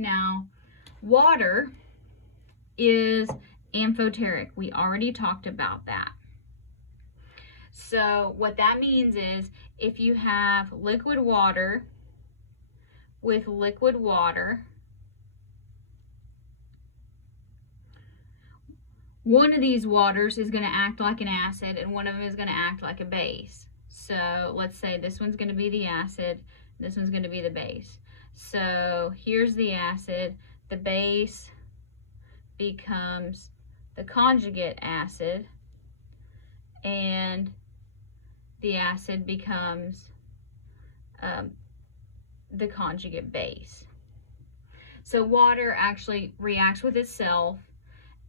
Now, water is amphoteric. We already talked about that. So what that means is if you have liquid water with liquid water, one of these waters is going to act like an acid and one of them is going to act like a base. So let's say this one's going to be the acid, this one's going to be the base. So here's the acid, the base becomes the conjugate acid, and the acid becomes the conjugate base. So water actually reacts with itself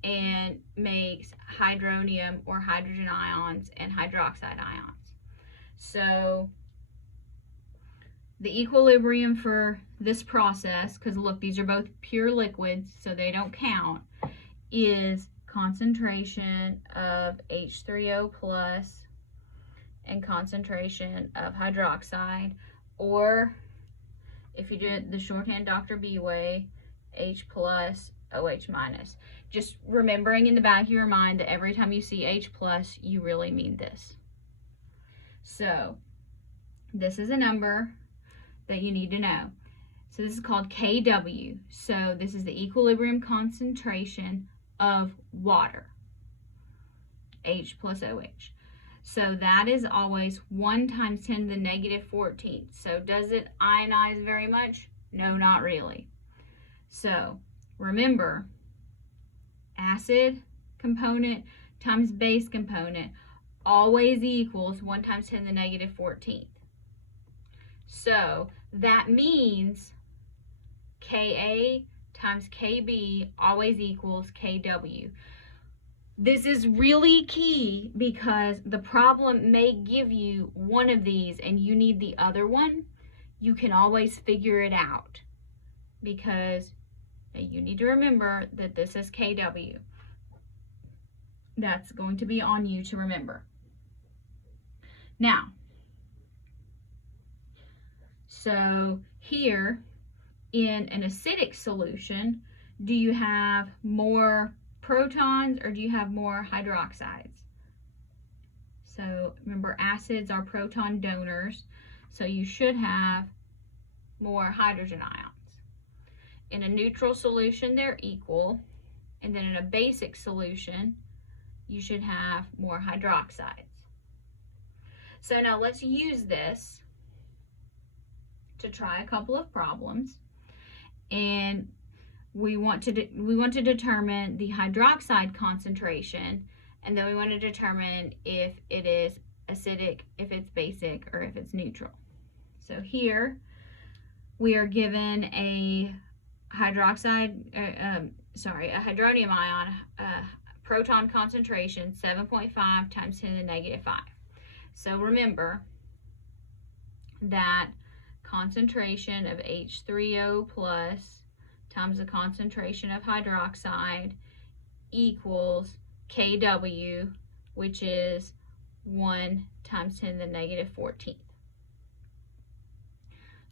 and makes hydronium or hydrogen ions and hydroxide ions. So the equilibrium for this process, because look, these are both pure liquids, so they don't count, is concentration of H3O plus and concentration of hydroxide, or if you do it the shorthand Dr. B way, H plus OH minus. Just remembering in the back of your mind that every time you see H plus, you really mean this. So this is a number that you need to know. So this is called KW. So this is the equilibrium concentration of water, H plus OH. So that is always 1 times 10 to the negative 14th. So does it ionize very much? No, not really. So remember, acid component times base component always equals 1 times 10 to the negative 14th. So that means Ka times Kb always equals Kw. This is really key because the problem may give you one of these and you need the other one. You can always figure it out because you need to remember that this is Kw. That's going to be on you to remember. Now, so here in an acidic solution, do you have more protons or do you have more hydroxides? So remember, acids are proton donors, so you should have more hydrogen ions. In a neutral solution, they're equal, and then in a basic solution, you should have more hydroxides. So now let's use this to try a couple of problems, and we want to determine the hydroxide concentration, and then we want to determine if it is acidic, if it's basic, or if it's neutral. So here we are given a hydroxide, a hydronium ion proton concentration 7.5 times 10 to the negative 5. So remember that concentration of H3O plus times the concentration of hydroxide equals Kw, which is 1 times 10 to the negative 14th.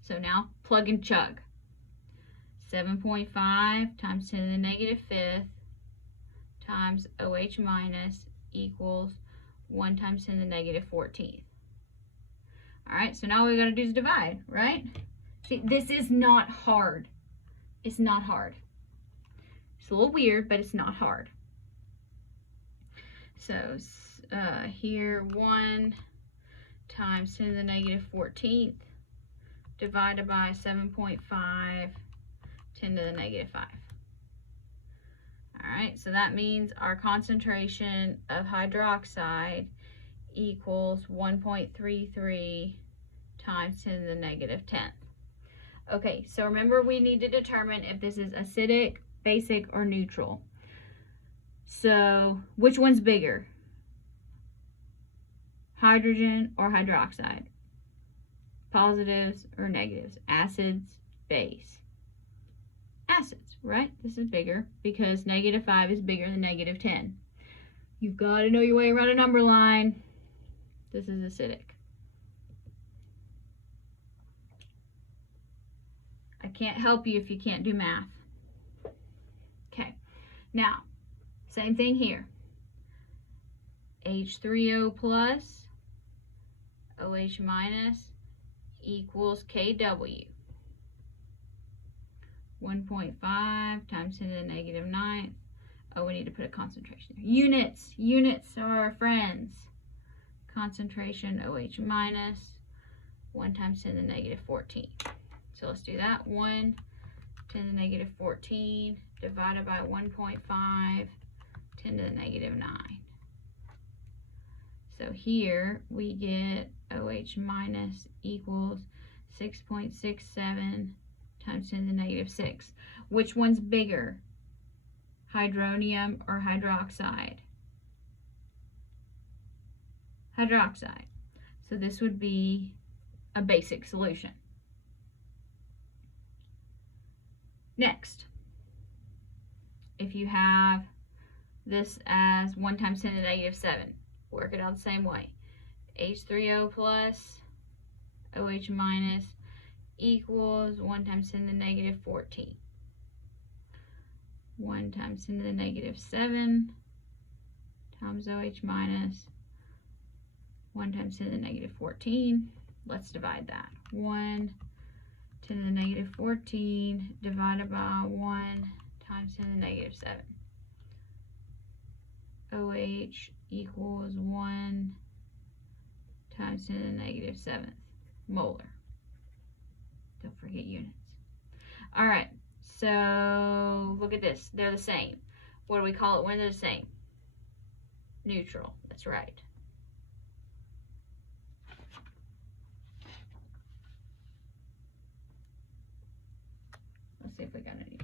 So now plug and chug. 7.5 times 10 to the negative 5th times OH minus equals 1 times 10 to the negative 14th. All right, so now all we got to do is divide, right? See, this is not hard. It's not hard. It's a little weird, but it's not hard. So here, 1 times 10 to the negative 14th divided by 7.5, 10 to the negative 5. All right, so that means our concentration of hydroxide equals 1.33 times 10 to the negative 10th. Okay, so remember we need to determine if this is acidic, basic, or neutral. So which one's bigger? Hydrogen or hydroxide? Positives or negatives? Acids, base. Acids, right? This is bigger because negative 5 is bigger than negative 10. You've got to know your way around a number line. This is acidic. I can't help you if you can't do math. Okay, now, same thing here. H3O plus OH minus equals KW. 1.5 times 10 to the negative 9th. Oh, we need to put a concentration there. Units. Units are our friends. Concentration OH minus 1 times 10 to the negative 14. So let's do that. 1 10 to the negative 14 divided by 1.5 10 to the negative 9. So here we get OH minus equals 6.67 times 10 to the negative 6. Which one's bigger? Hydronium or hydroxide? Hydroxide. So this would be a basic solution. Next, if you have this as 1 times 10 to the negative 7, work it out the same way. H3O plus OH minus equals 1 times 10 to the negative 14. 1 times 10 to the negative 7 times OH minus 1 times 10 to the negative 14. Let's divide that. 1 10 to the negative 14 divided by 1 times 10 to the negative 7. OH equals 1 times 10 to the negative 7th molar. Don't forget units. All right, so look at this. They're the same. What do we call it when they're the same? Neutral. That's right. Let's see if we got any